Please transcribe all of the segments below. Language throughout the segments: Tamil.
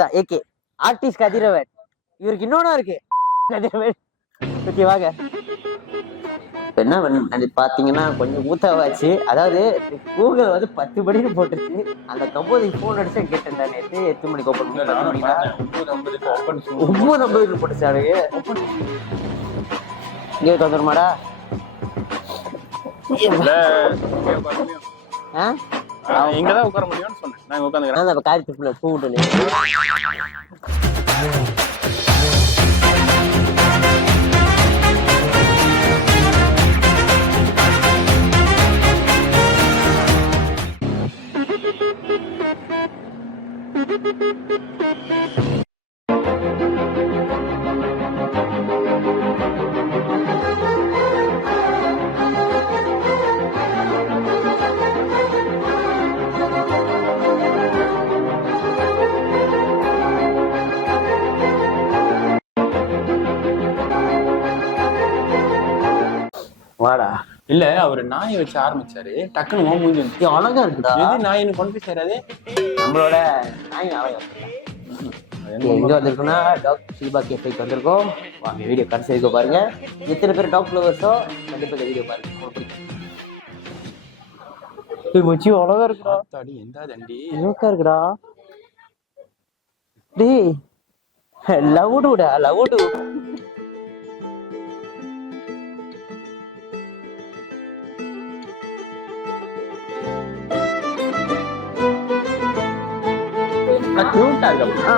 இதான் ஏகே ஆர்டிஸ்ட் கதிரவன். இவருக்கு இன்னொன்னு இருக்கு கதிரவன். ஓகே வாங்க. என்ன பண்ணு பாத்தீங்கன்னா கொஞ்சம் ஊத்தாவாச்சு. அதாவது கூகுள் வந்து 10 மணிக்கு போட்டுருச்சு. அந்த 9 போன் அடிச்சு கேட்டேன் நேற்று 8 மணிக்கு ஓப்பன் பண்ணி 10 மணிக்கு 9:50 போட்டுச்சாரு. இங்கே வந்துருமாடா இங்கதான் உட்கார முடியும்னு சொன்னேன். நான் உட்காந்துக்கிறேன். காய்ச்சி கூட்டு வாடா. இல்ல அவரு நாயை வச்சு ஆரம்பிச்சாரு, டக்குன்னு மூஞ்சி அழகா இருக்குடா. எது நாயின்னு கொண்டு போய் சேராது. நம்மளோட நாய் அழகா எங்க வந்திருக்கோம்னா டாக் ஷீபா கேஃபேக்கு வந்திருக்கோம். வாங்க வீடியோ கடைசி வரைக்கும் பாருங்க. எத்தனை பேர் டாக் லவர்ஸோ கண்டிப்பா இந்த வீடியோ பாருங்க. மச்சி அழகா இருக்குடா. தாடி எந்த தண்டி அழகா இருக்குடா. டேய் லவ்டுடா லவ்டு. கியூட்டா இருக்கு.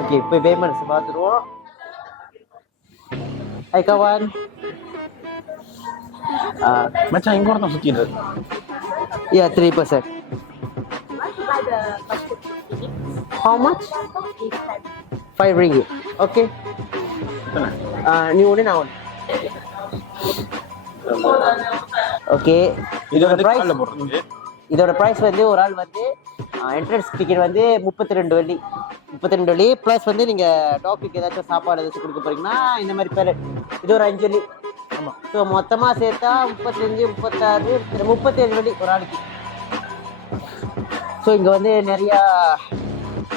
ஓகே இப்போ பேமெண்ட்ஸ் பார்த்துருவோம். ஹாய் கவான். மச்சான் இங்க ஒருத்தன் சுத்திட்டு. Yeah, 3%. How much? 5 ringgit. Okay. நீ ஒண்ணு நான் ஒண்ணு. ஓகே இதோட பிரைஸ் வந்து ஒரு ஆள் வந்து என்ட்ரன்ஸ் டிக்கெட் வந்து 32 வெள்ளி ப்ளஸ் வந்து நீங்க டாக்குக்கு ஏதாச்சும் சாப்பாடு ஏதாச்சும் கொடுக்க போறீங்கன்னா இந்த மாதிரி பேர் இது ஒரு 5 வெள்ளி. ஆமா. ஸோ மொத்தமா சேர்த்தா 35 36 37 வெள்ளி ஒரு ஆளுக்கு. ஸோ இங்க வந்து நிறைய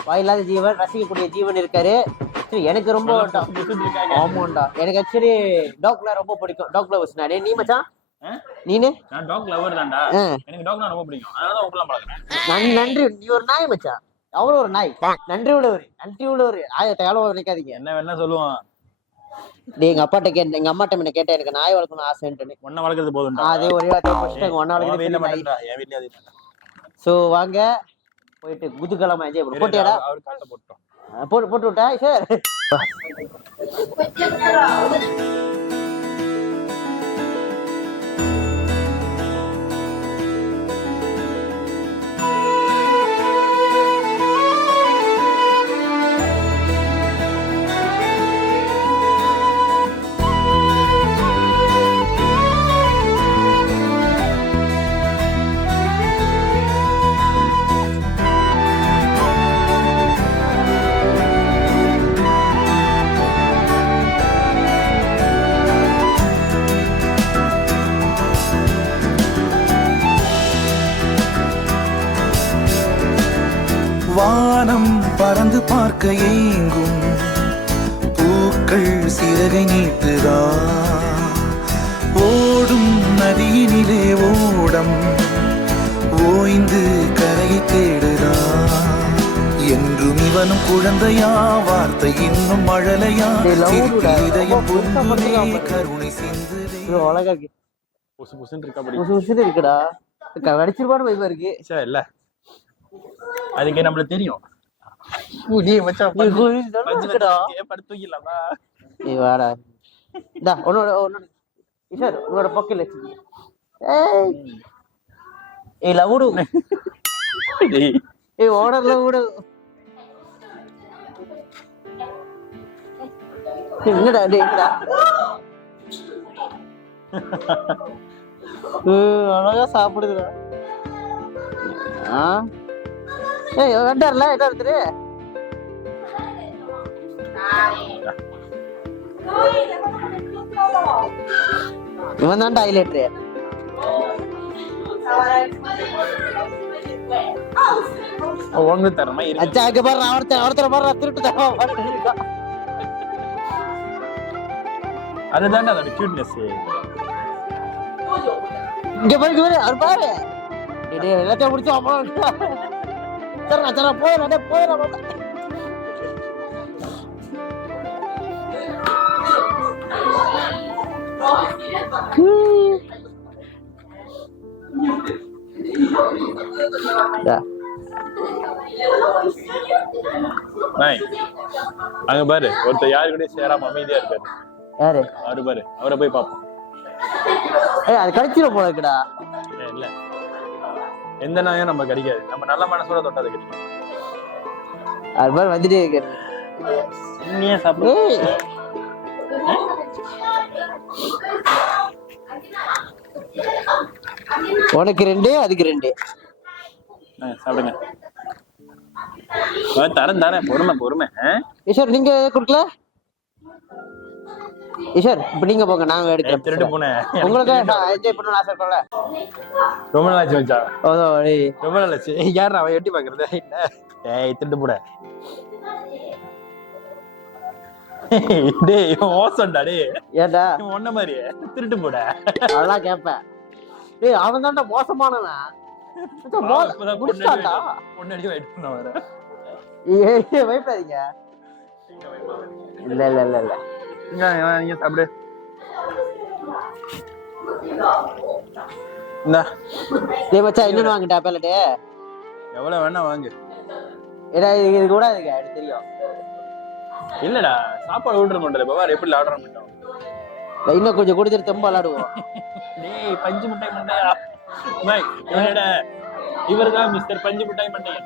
வாயில்லாத ஜீவன் ரசிக்கக்கூடிய ஜீவன் இருக்காரு. எனக்கு ரொம்ப ஆமாண்டா எனக்கு ஆக்சுவலி டாக்லாம் ரொம்ப பிடிக்கும். டாக் லவர்ஸ் நானே. நீ மச்சான் நீனு? நான் டாக் லவர் தான்டா. எனக்கு டாக்னா ரொம்ப பிடிக்கும். அதனால தான் உங்கள பழகுறேன். நன்றி. நீ ஒரு நாய் மச்சான். அவரு ஒரு நாய். நன்றி உள்ளவர் ஆயத்தை எவ்வளவு நினைக்காதீங்க. என்ன வேணா சொல்லுவான். டேய் எங்க அப்பாட்ட கேட்டேன், எங்க அம்மாட்ட என்ன கேட்டேன் எனக்கு நாய் வளர்க்கணும் ஆசைன்னு. ஒன்ன வளர்க்கறது போதும். அதே ஒரே வார்த்தை ஃபர்ஸ்ட் ஒன்ன வளர்க்கறது என் வீட்லயே அது. சோ வாங்க போயிட்டு குதுகலமா என்ஜாய் பண்ணு. போட்டியாடா? அவர் காட்ட போட்டோம். போட்டு விட்டா சார். வானம் பறந்து பார்க்க ஏங்கும் பூக்கள் சிறகை நீட்டுதா. ஓடும் நதியினிலே ஓடம் ஓய்ந்து கரையை தேடுதா. என்றும் இவனும் குழந்தையா, வார்த்தை இன்னும் மழலையா, இதயம் பொறுத்தே கருணை சிந்துதே. இருக்குடா கடிச்சிருப்பான்னு பயமா இருக்கு. இல்ல அதுக்கு நம்மளுக்கு தெரியும். உன்னோட பொக்கையில லவுடு ஓனர் லவுடு என்னடா என்னடா அழகா சாப்பிடுதுடா. வெண்டார்ல என்ன எடுத்துரு இவன் தான்டா ஹைலைட்ரு. ஒண்ணு தரமா இருக்கு. அச்சா அங்க பாரு ஒருத்தர் பாரு திருட்டு தரமா அதுதான்டா அதோட கியூட்னஸ். இங்க பாரு அவர் பாரு எல்லாத்தையும் முடிச்சு அப்புறம் சரி போயிடலாம். அங்க பாரு ஒருத்தர் யாரு கூட சேராம அமைதியா இருக்காரு. யாரு அவரு பாரு, அவரை போய் பாப்போம். அது கடிச்சிட போல இருக்குடா. இல்ல எந்த நாயும் நம்ம கடிக்காது, நம்ம நல்ல மனசோட தொட்டாது கிடைக்கும். அது மாதிரி வந்துட்டே இருக்காரு. நீ ஏன் சாப்பிடு? உனக்கு 2 அதுக்கு 2 சாப்பிடுங்க. தரேன் பொறுமை. ஈஸ்வர் நீங்க குடுக்கல? ஈஸ்வர் இப்ப நீங்க போங்க, நாங்க எடுக்கிறோம். திருட்டு பூனை உங்களுக்கு என்ஜாய் பண்ணணும்னு ஆசை இருக்கும்ல. ரொம்ப நாளாச்சு மச்சான். டேய் ரொம்ப நாளாச்சு. யாரா அவன் எட்டி பாக்குறது? ஏய் திருட்டு பூனை. டேய் இவன் மோசம்டா. டேய் ஏன்டா இவன் ஒன்ன மாதிரி திருட்டு பூனை. அதெல்லாம் கேட்பேன். டேய் அவன் தான்டா மோசமானவன். குடிச்சாடா பொண்ணடி வெயிட் பண்ண வர. வைப்பாதீங்க. இல்ல நீங்க சாப்பிடு. இந்தா டேய் மச்சான் இன்னொன்னு வாங்கிட்டா பேலட். எவ்வளவு வேணா வாங்கு. ஏடா இது கூட இருக்கு எனக்கு தெரியும். இல்லடா சாப்பாடு ஆர்டர் பண்றது பாவா, எப்படி ஆர்டர் பண்ணிட்டோம். இன்னும் கொஞ்சம் கொடுத்துட்டு தெம்பா விளையாடுவோம். டேய் பஞ்சு மிட்டாய் மண்டையா. பாய் என்னடா இவர்தான் மிஸ்டர் பஞ்சு மிட்டாய் மண்டையா.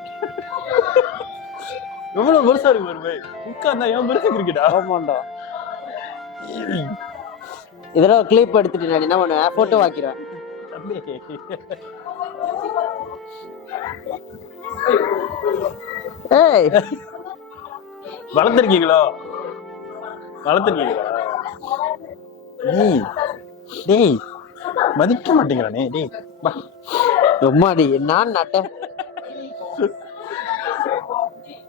எவ்வளவு பெருசா இருக்கு பாரு பாய். உட்கார்ந்தா ஏன் பெருசா இருக்குடா. ஆமாண்டா. இதெல்லாம் கிளிப் எடுத்துட்டு நான் என்ன பண்ணுவேன், போட்டோ வாக்கிடுவேன். ஏய் வளர்த்திருக்கீங்களா? டேய் மதிக்க மாட்டேங்கிறானே. டேய் பா ரொம்மாடி நான் நட்ட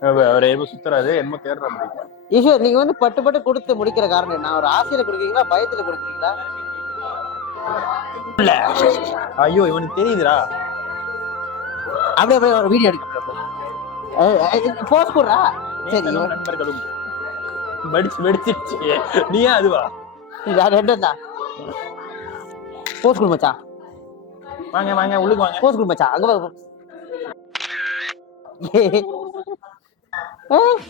அவரை என்ன சுத்துறாரு என்ன தேடுற மாதிரி. ஈஸ்வர் நீங்க வந்து பட்டு கொடுத்து முடிக்கிற காரணம் என்ன? ஒரு ஆசையில கொடுக்குறீங்களா பயத்துல கொடுக்குறீங்களா? ஐயோ இவனுக்கு தெரியுதுடா. அப்படியே ஒரு வீடியோ எடுக்க போஸ்ட் போடுறா. சரி நண்பர்களும் வெடிச்சிருச்சு. நீ ஏன் அதுவா? ரெண்டும் தான் போஸ்ட் கொடு மச்சான். வாங்க உள்ளுக்கு வாங்க. போஸ்ட் கொடு மச்சான். அங்க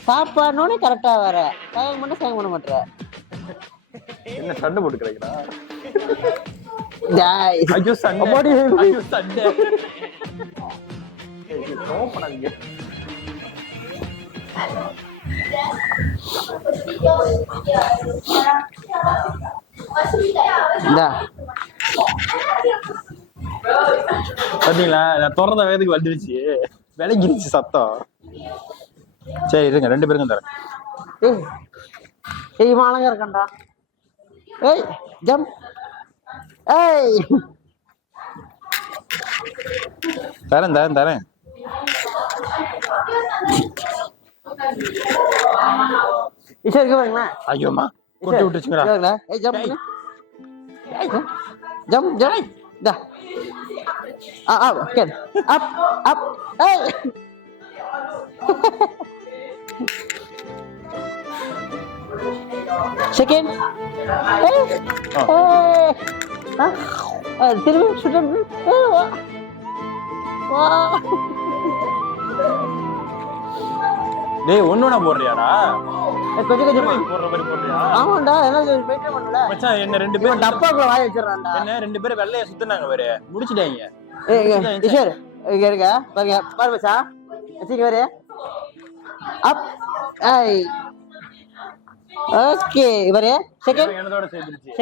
சாப்பாடுனோடனே கரெக்டா வர சேகம் பண்ண மாட்டேற. என்ன சண்டை போட்டு கிடைக்கிறா? ஐயோ சண்டை. பாத்தீங்களா நான் திறந்த வேதுக்கு வந்துருச்சு, விலகிருச்சு சத்தம். சரி இருங்க 2 பேருக்கும் தரேன். ஏய் மாலங்க இருக்கண்டா. ஏய் ஜம்ப். ஏய் தரேன். ஈஸ்வருக்கு வாங்க. ஐயோமா கொட்டி விட்டுச்சுங்கடா. ஏய் ஜம்ப் பண்ணு. ஜம்ப் டா. ஓகே அப் ஏய் செகண்ட். திரும்பி சுட்டு. டேய் ஒண்ணா போடுறியாடா? கொஞ்சம் கொஞ்சமா போடுற மாதிரி போடுறியா? ஆமாண்டா எல்லாம் மெயின்டைன் பண்ணல மச்சான். என்ன 2 பேரும் டப்பாக்குள்ள வாய் வச்சிரறான்டா. என்ன 2 பேரும் வெள்ளைய சுத்துனாங்க பாரு, முடிச்சிட்டாங்க. ஏய் ஈஸ்வர் இங்க இருங்க பாரு மச்சான். சீக்கிரம் வர. அப் ஐ ஓகே இவரே செகண்ட். என்னதோட சேர்ந்துருச்சு.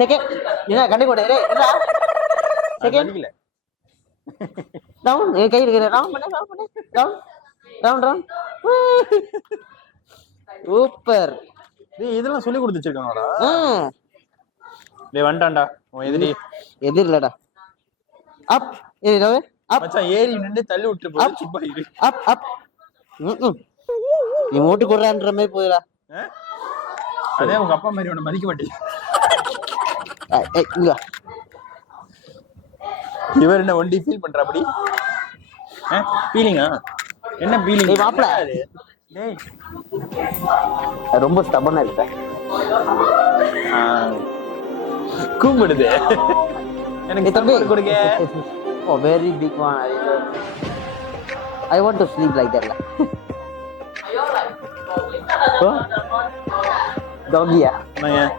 செகண்ட் என்ன கண்டு கூட டேய் என்னடா செகண்ட் இல்ல டவுன் ஏ கை இருக்கு. ரவுண்ட் பண்ணு ரவுண்ட் சூப்பர். டேய் இதெல்லாம் சொல்லி கொடுத்து வச்சிருக்காங்கடா. டேய் வந்துட்டான்டா உன் எதிரி. எதிர் இல்லடா. அப் ஏய் ரவி அப் மச்சான் ஏறி நின்னு தள்ளி விட்டு போய் சும்மா இரு. அப் அப் நீ ஓட்டு போடுறான்ற மாதிரி போயிடா. அதே உங்க அப்பா மாதிரி உன்னை மதிக்க மாட்டேன். இங்க இவர் என்ன ஒண்டி ஃபீல் பண்ற அப்படி? ஃபீலிங்கா என்ன ஃபீலிங்? டேய் மாப்ள டேய் ரொம்ப ஸ்டபர்னா இருக்க. கூம்பிடுது. எனக்கு தம்பி கொடுங்க. Oh, very big one. I want to sleep like that. Oh? Doggy, yeah? Yeah.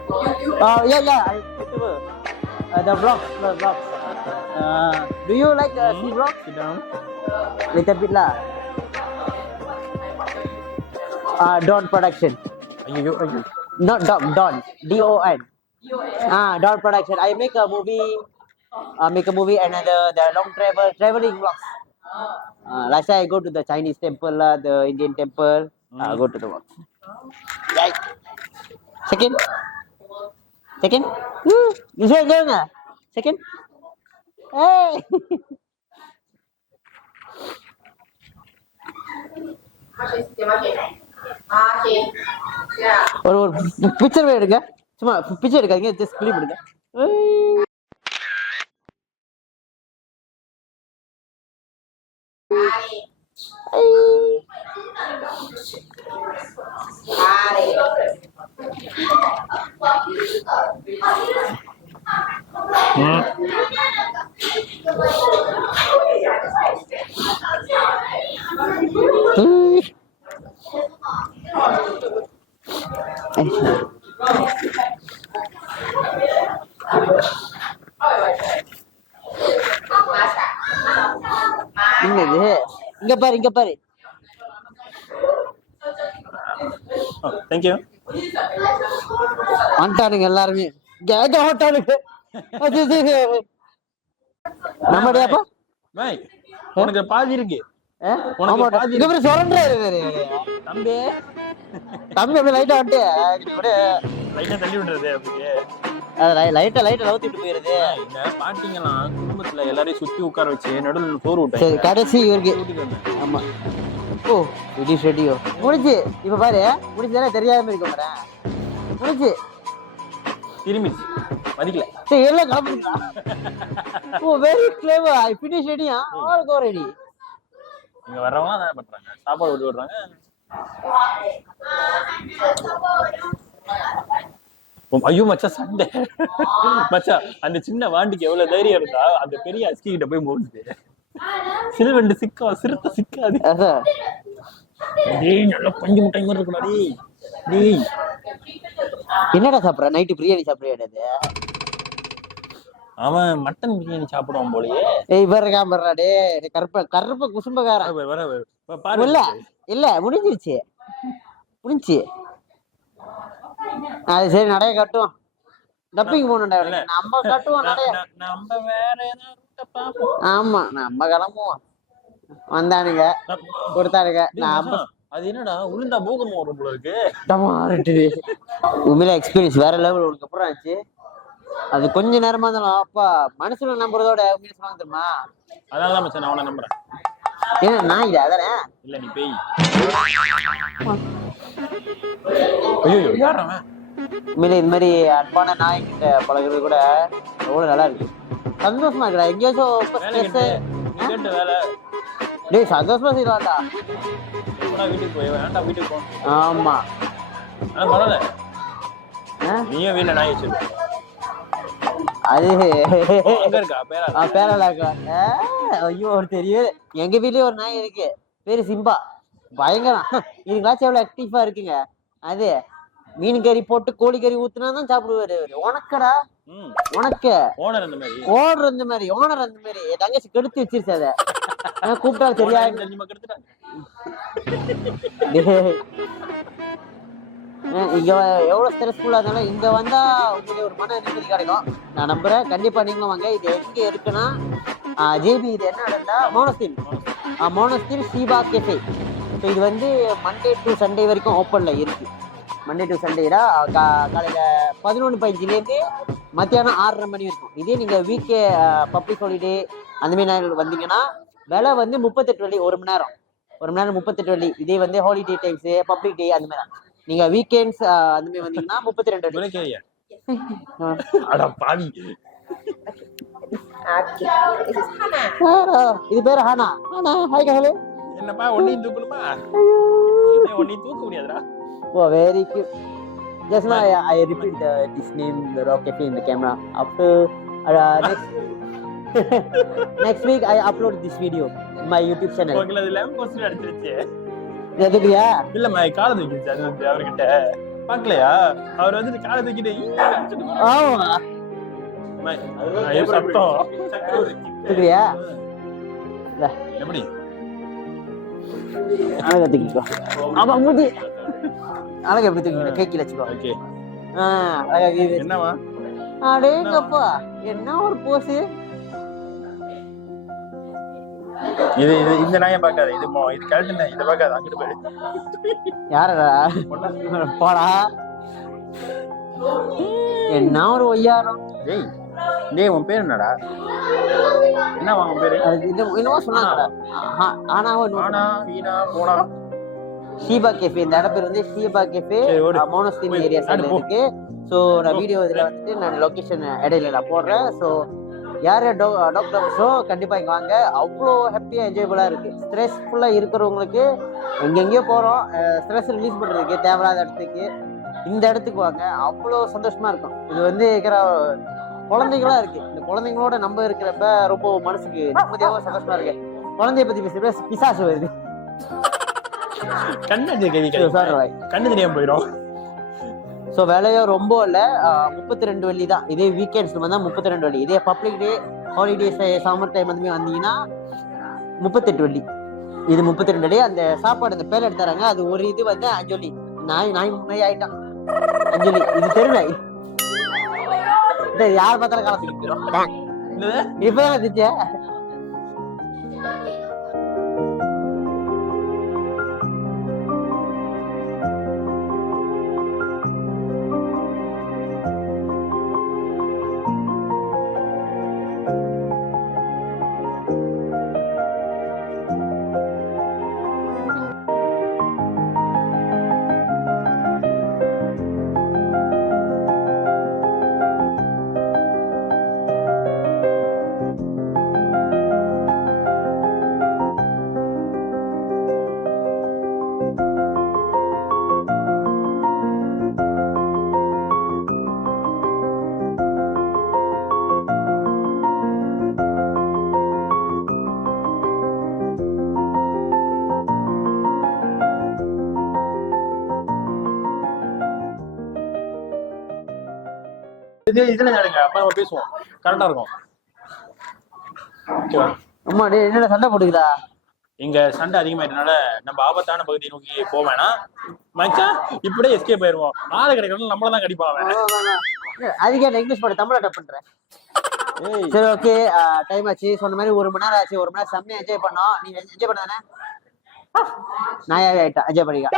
The vlogs. Do you like sea vlogs? Sit down. Little bit lah. Don production. ஐயோ. Not Don. D-O-N. Don production. I make a movie and the long traveling vlogs. Last time I go to the Chinese temple, the Indian temple. Go to the vlog. Right. Second. You say again, second. Hey. ஒரு பிக்சர் எடுங்க. சும்மா பிக்சர் எடுக்காதீங்க, ஜஸ்ட் கிளிப் எடுங்க. இங்க பாரு. Thank you. வந்துட்டானுங்க எல்லாருமே. கேக ஹோட்டாலுக்கு. நம்மடியாப்பா? மேய் உனக்கு பாதி இருக்கு. உனக்கு பாதி இருக்கு. இவரு சொல்றேன் தம்பி அப்படியே லைட்டா வந்துட்டு லைட்டா தள்ளி விடுறது அப்படியே. லைட்டா லவுத்திட்டு போயிருது. இந்த பாட்டிங்கெல்லாம் குடும்பத்துல எல்லாரையும் சுத்தி உட்கார வச்சு நடுவில் சோறு விட்டாங்க. சரி கடைசி இவருக்கு. ஆமா. ஓ ரெடி ரெடியோ முடிச்சு. இப்ப பாரு முடிச்சுதானே தெரியாம இருக்க மாட்டேன். முடிச்சு திரும்பி மதிக்கல. சரி எல்லாம் கிளம்புறீங்களா? Oh very clever. I finish ரெடியா? All go ready. இங்க வரவங்க அதான் பண்றாங்க. சாப்பாடு விட்டு விடுறாங்க. ஐயோ மச்சான் சண்டை. மச்சான் அந்த சின்ன வாண்டிக்கு எவ்வளவு தைரியம் இருந்தா அந்த பெரிய அஸ்கி கிட்ட போய் மோதுது. சிறுவண்டு சிறுத்தை சிக்காது. டேய் நல்ல பஞ்சு முட்டை மாதிரி இருக்குடா டேய். என்னடா சாப்பிடுற? நைட்டு பிரியாணி சாப்பிடுறியாடா? அவன் மட்டன் பிரியாணி சாப்பிடுவான் போலயே. ஏய் இவர்றா டேய் கருப்ப குசும்பக்காரன். இல்ல முடிஞ்சிருச்சு. அது சரி நடைய கட்டுவோம். டப்பிங் போகணும்டா. நம்ம கட்டுவோம் நடைய. நம்ம வேற ஏதாவது ரூட்ட பாப்போம். ஆமா நம்ம கிளம்புவோம். வந்தானுங்க கொடுத்தானுங்க. அது என்னடா உளுந்தா போகணும் வரும் போல இருக்கு. உண்மையில எக்ஸ்பீரியன்ஸ் வேற லெவல். உனக்கு அப்புறம் ஆச்சு அது கொஞ்ச நேரமா இருந்தாலும் அப்பா மனுஷனை நம்புறதோட உண்மையில சொல்லுவாங்க தெரியுமா? அதனாலதான் மச்சான் நான் அவனை நம்புறேன். ஏன்னா நான் அதானே. இல்ல நீ பேய். ஐயோ யார் அவன்? உண்மையில இது மாதிரி அன்பான நாய்கிட்ட பழகுறது கூட எவ்வளவு நல்லா இருக்கு. சந்தோஷமா இருக்குடா. எங்கேயாச்சும் வேலை டேய் சந்தோஷமா செய்யலாம்டா. வீட்டுக்கு போய் வேண்டாம் வீட்டுக்கு போகணும். ஆமா பரவாயில்ல. நீயும் வீட்டுல நாய் வச்சிருக்க. அது இருக்கா பேரலாக்கா. ஐயோ ஒரு தெரியும். எங்க வீட்லயே ஒரு நாய் இருக்கு. பேரு சிம்பா. பயங்கரம். இதுக்காச்சும் எவ்வளவு ஆக்டிவா இருக்குங்க. அது மீன் கறி போட்டு கோழி கறி ஊத்துனாதான் சாப்பிடுவாரு. உனக்கடா உனக்கு ஓனர் அந்த மாதிரி என் தங்கச்சி கெடுத்து வச்சிருச்சு. அத கூப்பிட்டா தெரியாது. இங்க எவ்வளவு ஸ்ட்ரெஸ்ஃபுல்லா இருந்தாலும் இங்க வந்தா உங்களுக்கு ஒரு மன நிம்மதி கிடைக்கும். நான் நம்புறேன். கண்டிப்பா நீங்களும் வாங்க. இது எங்க இருக்குன்னா ஜேபி. இது என்ன இடம்னா மோனஸ்டில் ஷீபா கேஃபே. இது வந்து மண்டே டு சண்டே வரைக்கும் ஓப்பன்ல இருக்கு. மண்டே டு சண்டேடா காலையில 11:15 மத்தியானம் 6:30 மணி இருக்கும். இதே நீங்க வீக்கே பப்ளிக் ஹாலிடே அந்த மாதிரி நேரம் வந்தீங்கன்னா விலை வந்து 38 வெள்ளி 1 மணி நேரம். 1 மணி நேரம் 38 வெள்ளி. இதே வந்து ஹாலிடே டைம்ஸ் பப்ளிக் டே அந்த மாதிரி நீங்க வீக்கெண்ட்ஸ் அந்த மாதிரி வந்தீங்கன்னா 32 வெள்ளி. அட பாவி. இது பேரு ஹானா. Hannah hi கஹலே. என்னப்பா ஒண்ணையும் தூக்கணுமா? ஒண்ணையும் தூக்க முடியாதுடா. Oh, very cute. Just now I repeat this name, the Rock Cafe in the camera. After next week I upload this video in my YouTube channel. உங்களுக்கு அது 11 கோஸ்ட் அடிச்சிருச்சு. எதுக்குயா? இல்ல மை கால தூக்கிச்சு அது வந்து அவர்கிட்ட. பார்க்கலையா? அவர் வந்து கால தூக்கிட்டு ஆமா. மை அது சத்தம். எதுக்குயா? இல்ல. எப்படி? அழகா தூக்கிக்கோ. ஆமா மூடி. அழகா எப்படி தூக்கிக்கோ. கேக்கில வச்சுக்கோ. ஓகே. அழகா என்னவா? அடேங்கப்பா. என்ன ஒரு போஸ். இது இந்த நாயை பார்க்காத. இது கழட்டுன இத பார்க்காத. அங்கிட்டு போய். யாரடா? போடா. என்ன ஒரு ஒய்யாரம். டேய் உன் பேர் என்னடா? என்ன உன் பேரு? என்னவோ சொன்னாங்கடா. ஆனா வீணா போடா. ஷீபா கேஃபே. இந்த இடம் பேர் வந்து ஷீபா கேஃபே மோனோஸ்தீம் ஏரியா சைடுல இருக்கு. சோ நான் வீடியோ இதுல வந்துட்டு நான் லொகேஷன் இடையில நான் போடுறேன். சோ யாரு டாக்டர் ஷோ கண்டிப்பா இங்க வாங்க. அவ்வளோ ஹாப்பியா என்ஜாயபிளா இருக்கு. ஸ்ட்ரெஸ்ஃபுல்லா இருக்கிறவங்களுக்கு எங்கெங்கயோ போறோம் ஸ்ட்ரெஸ் ரிலீஸ் பண்றதுக்கு தேவையில்லாத இடத்துக்கு இந்த இடத்துக்கு வாங்க. அவ்வளோ சந்தோஷமா இருக்கும். இது வந்து இருக்கிற குழந்தைகளா இருக்கு. இந்த குழந்தைங்களோட நம்ம இருக்கிறப்ப ரொம்ப மனசுக்கு நிம்மதியாக சந்தோஷமா இருக்கு. குழந்தைய பத்தி பேசுறப்ப பிசாசு வருது. கண்ணு தெரியாம போயிடும். ஸோ விலையோ ரொம்ப இல்லை 32 வெள்ளி தான். இதே வீக்கெண்ட்ஸ் வந்தா 32 வெள்ளி. இதே பப்ளிக் டே ஹாலிடேஸ் சம்மர் டைம் வந்து வந்தீங்கன்னா 38 வெள்ளி. இது 32 வெள்ளி. அந்த சாப்பாடு அந்த பேர் எடுத்தாராங்க அது ஒரு இது வந்து அஞ்சொல்லி. நாய் முன்னாடி ஆயிட்டான் அஞ்சொல்லி. இது தெருநாய். யார் பார்த்தாலும் காலத்துக்கு போயிடும். இப்பதான் இருந்துச்சு. இதுல நடங்க. அப்ப நம்ம பேசுவோம். கரெக்டா இருக்கும். ஓகேவா? அம்மா டேய் என்னடா சண்டை போடுக்குதா? இங்க சண்டை அதிகமாயிட்டனால நம்ம ஆபத்தான பகுதியை நோக்கி போக வேணாம் மச்சான். இப்படியே எஸ்கேப் ஆயிருவோம். ஆளு கிடைக்கணும் நம்மள தான் கடிப்பான். அதுக்கே இங்கிலீஷ் பாட்டு தமிழ் டப் பண்றேன். சரி ஓகே டைம் ஆச்சு. சொன்ன மாதிரி 1 மணி நேரம் ஆச்சு. 1 மணி நேரம் செம்மையா என்ஜாய் பண்ணோம். நீங்க என்ஜாய் பண்ணதானே? நாயாவே ஆயிட்டா என்ஜாய் பண்ணிக்க.